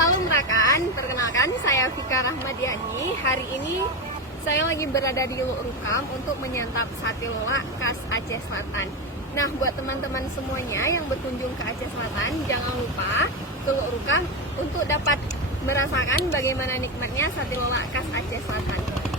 Salam Rakan, perkenalkan saya Vika Rahmadiani. Hari ini saya lagi berada di Luk Rukam untuk menyantap sate lola khas Aceh Selatan. Nah, buat teman-teman semuanya yang berkunjung ke Aceh Selatan, jangan lupa ke Luk Rukam untuk dapat merasakan bagaimana nikmatnya sate lola khas Aceh Selatan.